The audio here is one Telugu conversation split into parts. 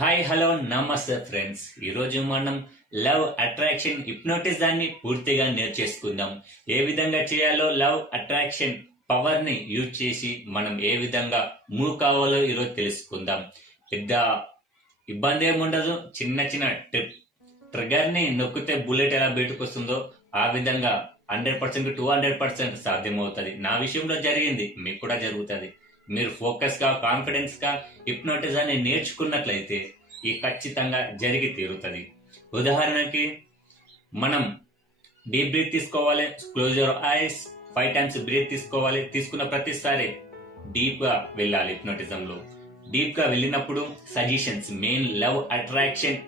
హాయ్ హలో నమస్తే ఫ్రెండ్స్. ఈరోజు మనం లవ్ అట్రాక్షన్ హిప్నోటిజాన్ని పూర్తిగా నేర్చేసుకుందాం. ఏ విధంగా చేయాలో, లవ్ అట్రాక్షన్ పవర్ ని యూజ్ చేసి మనం ఏ విధంగా మూవ్ కావాలో ఈరోజు తెలుసుకుందాం. పెద్ద ఇబ్బంది ఏముండదు. చిన్న చిన్న ట్రిగర్ ని నొక్కితే బుల్లెట్ ఎలా బయటకు వస్తుందో ఆ విధంగా 100% 200% సాధ్యమవుతుంది. నా విషయంలో జరిగింది, మీకు కూడా జరుగుతుంది. మీరు ఫోకస్ గా, కాన్ఫిడెన్స్ గా హిప్నోటిజాన్ని నేర్చుకున్నట్లయితే ఈ ఖచ్చితంగా జరిగి తీరుతుంది. ఉదాహరణకి మనం డీప్ బ్రీత్ తీసుకోవాలి. Close your eyes. 5 times breath తీసుకోవాలి. తీసుకున్న ప్రతిసారి డీప్ గా వెళ్ళాలి. హిప్నోటిజం లో డీప్ గా వెళ్ళినప్పుడు suggestions, main love attraction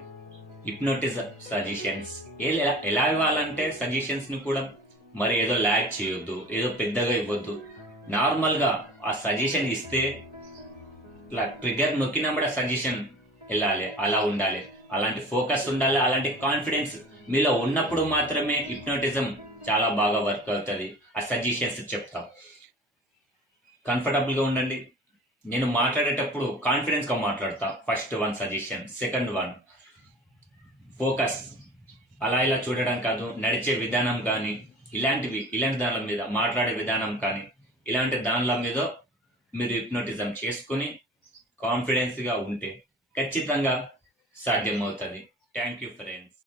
hypnotism suggestions ఎలా ఇవ్వాలంటే, సజెషన్స్ ని కూడా మరి ఏదో ల్యాగ్ చేయొద్దు, ఏదో పెద్దగా ఇవ్వద్దు. నార్మల్ గా ఆ సజెషన్ ఇస్తే ఇట్లా ట్రిగర్ నొక్కినప్పుడు సజెషన్ వెళ్ళాలి, అలా ఉండాలి. అలాంటి ఫోకస్ ఉండాలి, అలాంటి కాన్ఫిడెన్స్ మీలో ఉన్నప్పుడు మాత్రమే హిప్నోటిజం చాలా బాగా వర్క్ అవుతుంది. ఆ సజెషన్స్ చెప్తా. కంఫర్టబుల్ గా ఉండండి. నేను మాట్లాడేటప్పుడు కాన్ఫిడెన్స్ గా మాట్లాడతా. First one suggestion, second one focus. అలా ఇలా చూడడం కాదు, నడిచే విధానం కానీ ఇలాంటి దానిల మీద, మాట్లాడే విధానం కానీ ఇలాంటి దానిల మీద మీరు హిప్నోటిజం చేసుకుని కాన్ఫిడెన్స్ గా ఉంటే ఖచ్చితంగా సాధ్యమవుతుంది. Thank you friends.